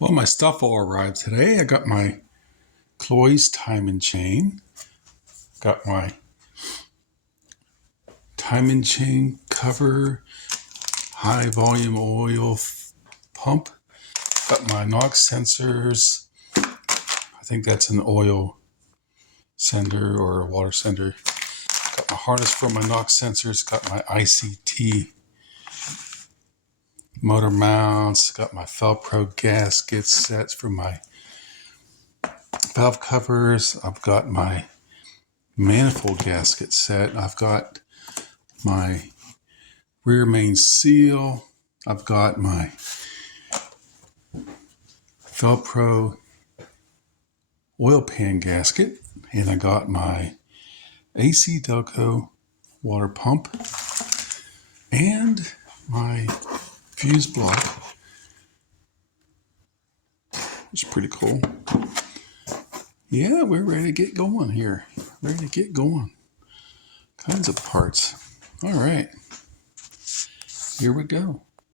Well, my stuff all arrived today. I got my Cloy's timing chain, got my timing chain cover, high volume oil pump, got my NOx sensors. I think that's an oil sender or a water sender. Got my harness for my NOx sensors, got my ICT motor mounts, got my Felpro gasket sets for my valve covers. I've got my manifold gasket set. I've got my rear main seal. I've got my Felpro oil pan gasket, and I got my AC Delco water pump and my fuse block. It's pretty cool. Yeah, we're ready to get going here. Ready to get going. Kinds of parts. All right, here we go.